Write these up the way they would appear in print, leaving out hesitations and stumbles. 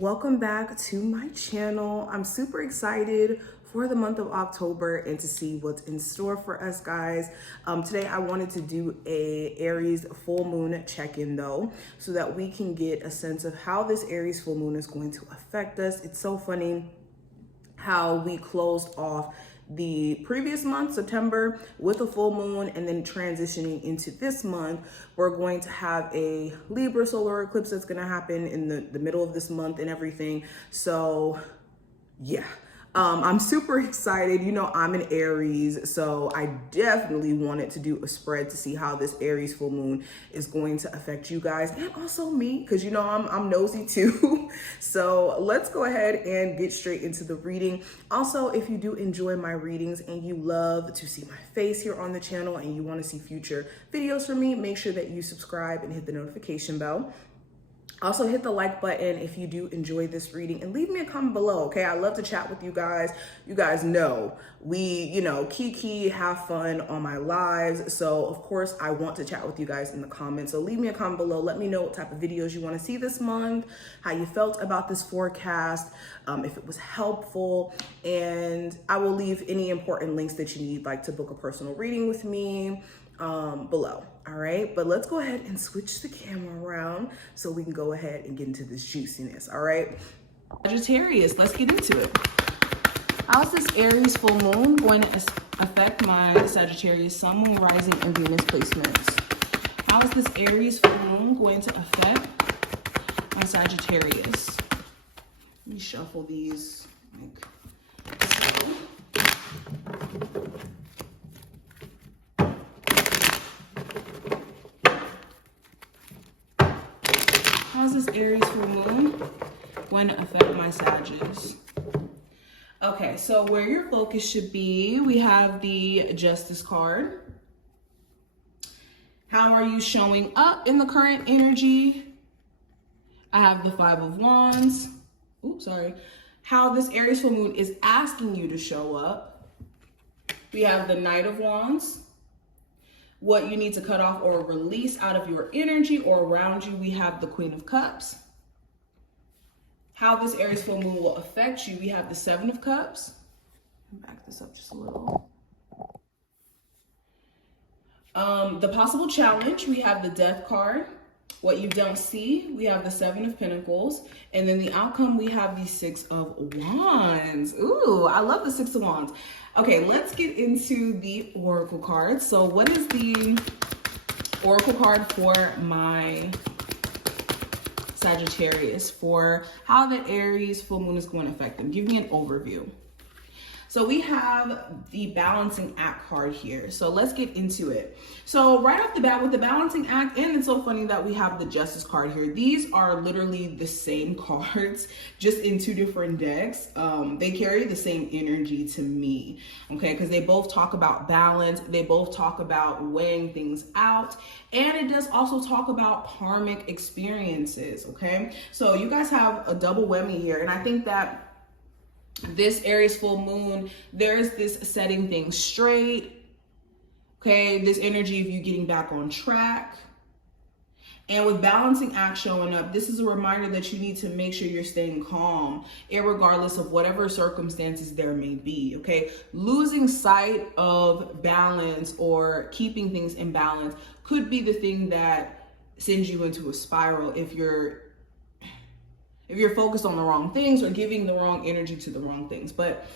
Welcome back to my channel. I'm super excited for the month of October and to see what's in store for us, guys. Today I wanted to do a Aries full moon check-in though, so that we can get a sense of how this Aries full moon is going to affect us. It's so funny how we closed off the previous month, September, with a full moon, and then transitioning into this month, we're going to have a Libra solar eclipse that's going to happen in the middle of this month and everything. So yeah, I'm super excited. You know, I'm an Aries, so I definitely wanted to do a spread to see how this Aries full moon is going to affect you guys and also me, because you know I'm nosy too. So let's go ahead and get straight into the reading. Also, if you do enjoy my readings and you love to see my face here on the channel and you want to see future videos from me, make sure that you subscribe and hit the notification bell. Also hit the like button if you do enjoy this reading and leave me a comment below, okay? I love to chat with you guys. You guys know we, kiki, have fun on my lives. So of course I want to chat with you guys in the comments. So leave me a comment below. Let me know what type of videos you want to see this month, how you felt about this forecast, if it was helpful, and I will leave any important links that you need, like to book a personal reading with me, below. All right, but let's go ahead and switch the camera around so we can go ahead and get into this juiciness. All right, Sagittarius, let's get into it. How's this Aries full moon going to affect my Sagittarius sun, moon, rising, and Venus placements? How is this Aries full moon going to affect my Sagittarius? Let me shuffle these like so. How's this Aries full moon going to affect my Sagittarius? Okay, so where your focus should be, we have the Justice card. How are you showing up in the current energy? I have the Five of Wands. Oops, sorry. How this Aries full moon is asking you to show up. We have the Knight of Wands. What you need to cut off or release out of your energy or around you, we have the Queen of Cups. How this Aries full moon will affect you, we have the Seven of Cups. Back this up just a little. The possible challenge, we have the Death card. What you don't see, we have the Seven of Pentacles. And then the outcome, we have the Six of Wands. Ooh, I love the Six of Wands. Okay, let's get into the Oracle cards. So what is the Oracle card for my Sagittarius, for how the Aries full moon is going to affect them? Give me an overview. So we have the Balancing Act card here. So let's get into it. So right off the bat with the Balancing Act, and it's so funny that we have the Justice card here. These are literally the same cards, just in two different decks. They carry the same energy to me, okay? Because they both talk about balance. They both talk about weighing things out. And it does also talk about karmic experiences, okay? So you guys have a double whammy here. And I think that this Aries full moon, there's this setting things straight, okay? This energy of you getting back on track. And with Balancing Act showing up, this is a reminder that you need to make sure you're staying calm, irregardless of whatever circumstances there may be, okay? Losing sight of balance or keeping things in balance could be the thing that sends you into a spiral if you're focused on the wrong things or giving the wrong energy to the wrong things. But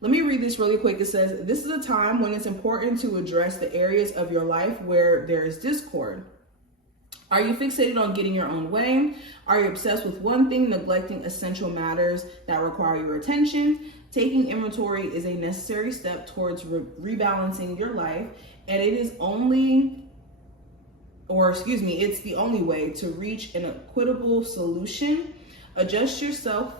let me read this really quick. It says, this is a time when it's important to address the areas of your life where there is discord. Are you fixated on getting your own way? Are you obsessed with one thing, neglecting essential matters that require your attention? Taking inventory is a necessary step towards rebalancing your life, and it's the only way to reach an equitable solution. Adjust yourself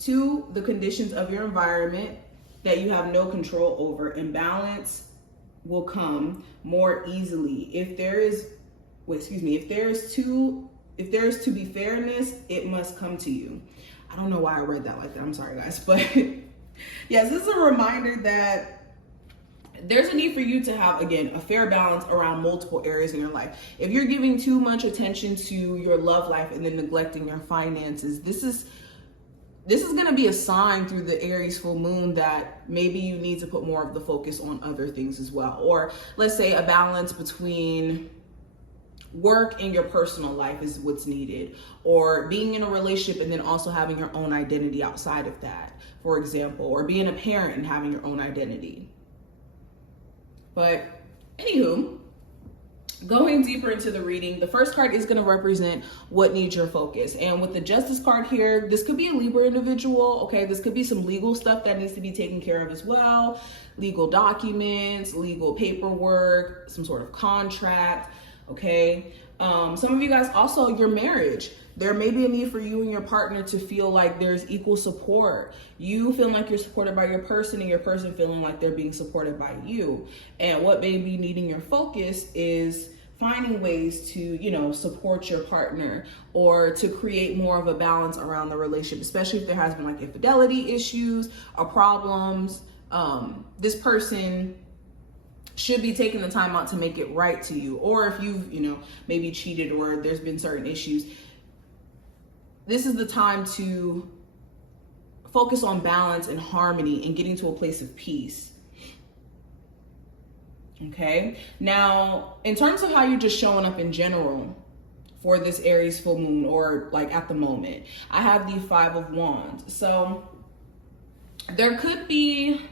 to the conditions of your environment that you have no control over, and balance will come more easily. If there is to be fairness, it must come to you. I don't know why I read that like that. I'm sorry, guys. But yes, this is a reminder that there's a need for you to have, again, a fair balance around multiple areas in your life. If you're giving too much attention to your love life and then neglecting your finances, this is this is going to be a sign through the Aries full moon that maybe you need to put more of the focus on other things as well. Or let's say a balance between work and your personal life is what's needed, or being in a relationship and then also having your own identity outside of that, for example, or being a parent and having your own identity. But anywho, going deeper into the reading, the first card is going to represent what needs your focus. And with the Justice card here, this could be a Libra individual, okay? This could be some legal stuff that needs to be taken care of as well. Legal documents, legal paperwork, some sort of contract, okay? Some of you guys also, your marriage. There may be a need for you and your partner to feel like there's equal support. You feeling like you're supported by your person and your person feeling like they're being supported by you. And what may be needing your focus is finding ways to, you know, support your partner or to create more of a balance around the relationship, especially if there has been like infidelity issues or problems. This person should be taking the time out to make it right to you. Or if you've, you know, maybe cheated or there's been certain issues, this is the time to focus on balance and harmony and getting to a place of peace. Okay. Now, in terms of how you're just showing up in general for this Aries full moon, or like at the moment, I have the 5 of Wands. So there could be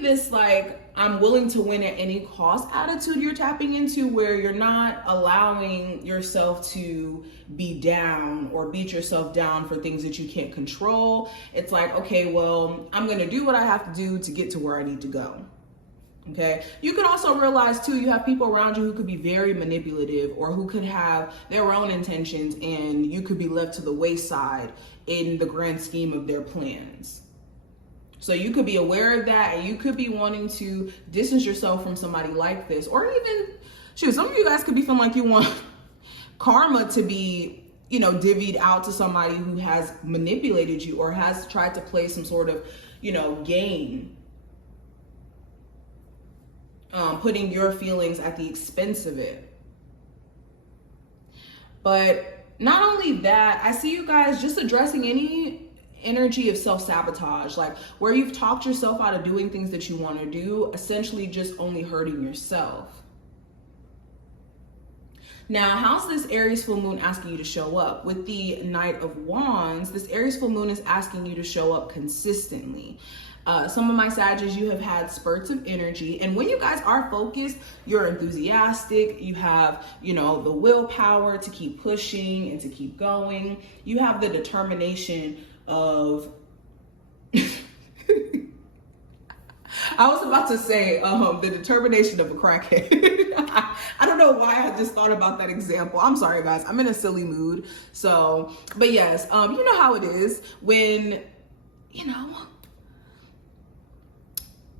this like, I'm willing to win at any cost attitude you're tapping into, where you're not allowing yourself to be down or beat yourself down for things that you can't control. It's like, okay, well, I'm going to do what I have to do to get to where I need to go. Okay. You can also realize too, you have people around you who could be very manipulative or who could have their own intentions, and you could be left to the wayside in the grand scheme of their plans. So you could be aware of that, and you could be wanting to distance yourself from somebody like this. Or even, shoot, some of you guys could be feeling like you want karma to be, you know, divvied out to somebody who has manipulated you or has tried to play some sort of, you know, game. Putting your feelings at the expense of it. But not only that, I see you guys just addressing any energy of self-sabotage, like where you've talked yourself out of doing things that you want to do, essentially just only hurting yourself. Now, how's this Aries full moon asking you to show up? With the Knight of Wands, this Aries full moon is asking you to show up consistently. Some of my Sagittarius, you have had spurts of energy, and when you guys are focused, you're enthusiastic, you have, you know, the willpower to keep pushing and to keep going. You have the determination of I was about to say the determination of a crackhead. I don't know why I just thought about that example. I'm sorry guys, I'm in a silly mood. So, but yes, you know how it is when, you know,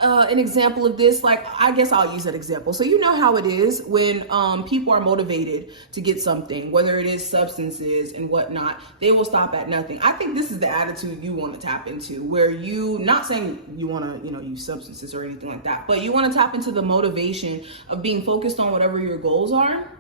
an example of this, like, I guess I'll use that example. So you know how it is when people are motivated to get something, whether it is substances and whatnot, they will stop at nothing. I think this is the attitude you want to tap into, where you, not saying you want to, you know, use substances or anything like that, but you want to tap into the motivation of being focused on whatever your goals are,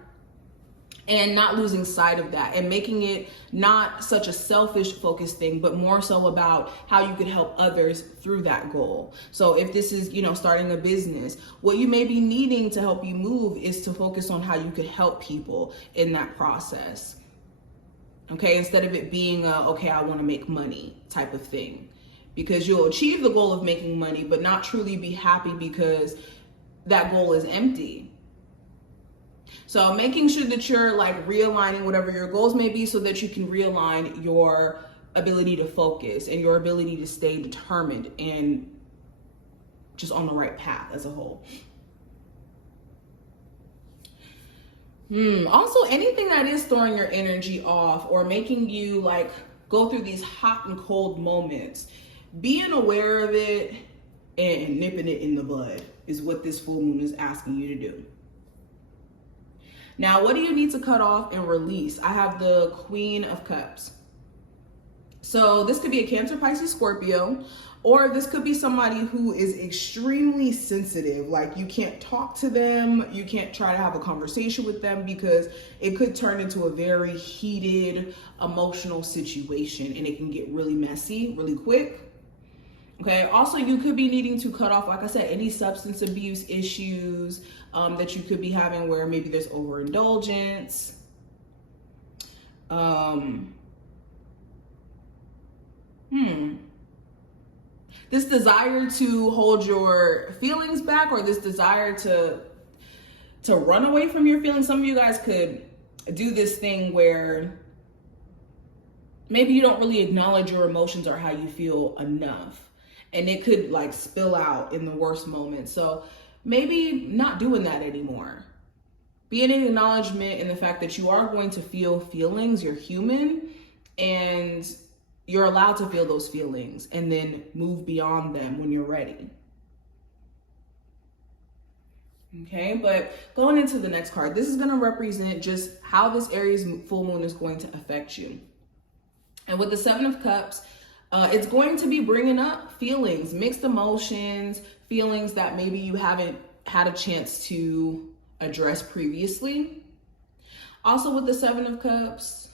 and not losing sight of that, and making it not such a selfish focused thing, but more so about how you could help others through that goal. So if this is, you know, starting a business, what you may be needing to help you move is to focus on how you could help people in that process. Okay, instead of it being a, okay, I want to make money type of thing, because you'll achieve the goal of making money, but not truly be happy because that goal is empty. So making sure that you're like realigning whatever your goals may be, so that you can realign your ability to focus and your ability to stay determined and just on the right path as a whole. Also, anything that is throwing your energy off or making you like go through these hot and cold moments, being aware of it and nipping it in the bud is what this full moon is asking you to do. Now, what do you need to cut off and release? I have the Queen of Cups. So this could be a Cancer, Pisces, Scorpio, or this could be somebody who is extremely sensitive. Like you can't talk to them, you can't try to have a conversation with them because it could turn into a very heated, emotional situation and it can get really messy really quick. Okay, also you could be needing to cut off, like I said, any substance abuse issues that you could be having where maybe there's overindulgence. This desire to hold your feelings back, or this desire to run away from your feelings. Some of you guys could do this thing where maybe you don't really acknowledge your emotions or how you feel enough. And it could like spill out in the worst moments. So maybe not doing that anymore. Being an acknowledgement in the fact that you are going to feel feelings, you're human, and you're allowed to feel those feelings and then move beyond them when you're ready. Okay, but going into the next card, this is going to represent just how this Aries full moon is going to affect you. And with the Seven of Cups, it's going to be bringing up feelings, mixed emotions, feelings that maybe you haven't had a chance to address previously. Also with the Seven of Cups,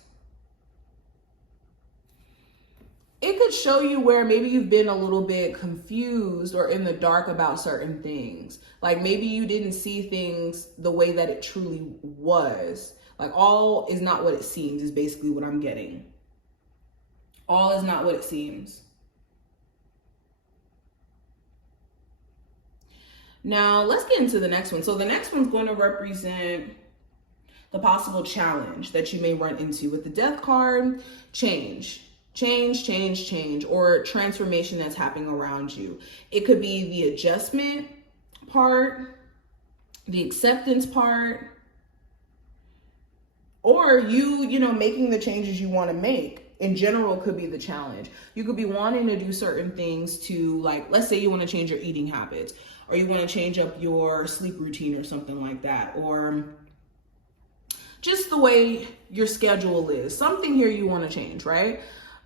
it could show you where maybe you've been a little bit confused or in the dark about certain things. Like maybe you didn't see things the way that it truly was. Like all is not what it seems is basically what I'm getting. All is not what it seems. Now, let's get into the next one. So the next one's going to represent the possible challenge that you may run into with the Death card. Change, or transformation that's happening around you. It could be the adjustment part, the acceptance part, or you know, making the changes you want to make. In general could be the challenge. You could be wanting to do certain things to, like, let's say you want to change your eating habits, or you want to change up your sleep routine or something like that, or just the way your schedule is. Something here you want to change, right?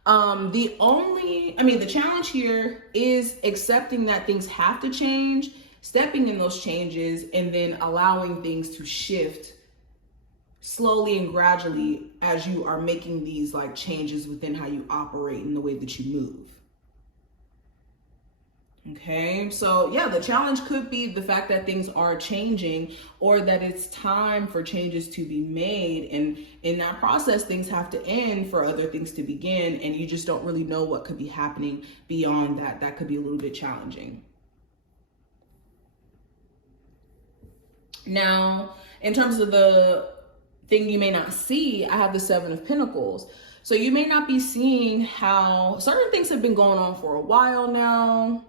The challenge here is accepting that things have to change, stepping in those changes, and then allowing things to shift slowly and gradually as you are making these like changes within how you operate and the way that you move. Okay, so yeah, the challenge could be the fact that things are changing, or that it's time for changes to be made, and in that process things have to end for other things to begin, and you just don't really know what could be happening beyond that. That could be a little bit challenging. Now, in terms of the thing you may not see, I have the Seven of Pentacles. So you may not be seeing how certain things have been going on for a while now,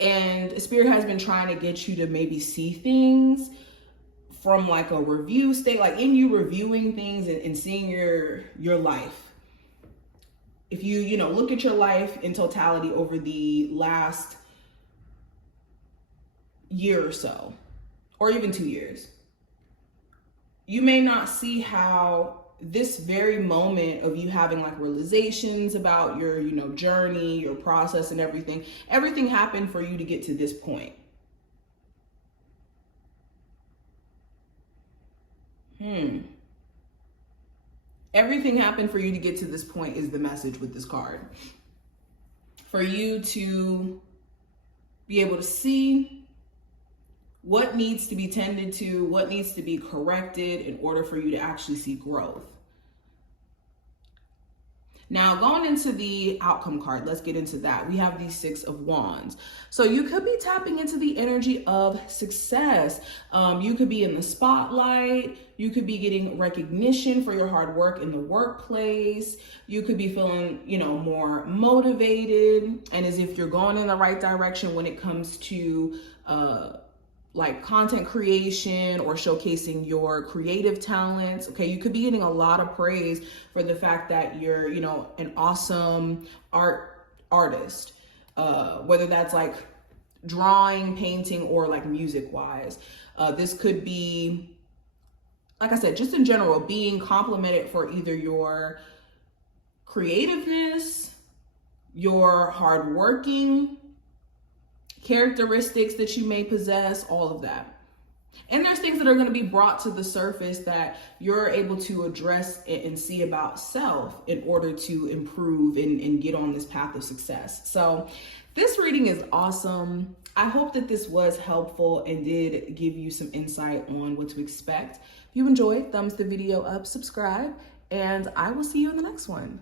and Spirit has been trying to get you to maybe see things from like a review state, like in you reviewing things and seeing your life. If you look at your life in totality over the last year or so, or even 2 years, you may not see how this very moment of you having like realizations about your, journey, your process and everything happened for you to get to this point. Everything happened for you to get to this point is the message with this card. For you to be able to see what needs to be tended to, what needs to be corrected in order for you to actually see growth. Now, going into the outcome card, let's get into that. We have the Six of Wands. So you could be tapping into the energy of success. You could be in the spotlight. You could be getting recognition for your hard work in the workplace. You could be feeling, more motivated and as if you're going in the right direction when it comes to, like content creation or showcasing your creative talents. Okay, you could be getting a lot of praise for the fact that you're, an awesome artist, whether that's like drawing, painting, or like music wise. This could be, like I said, just in general, being complimented for either your creativeness your hardworking characteristics that you may possess, all of that. And there's things that are going to be brought to the surface that you're able to address and see about self in order to improve and get on this path of success. So this reading is awesome. I hope that this was helpful and did give you some insight on what to expect. If you enjoyed, thumbs the video up, subscribe, and I will see you in the next one.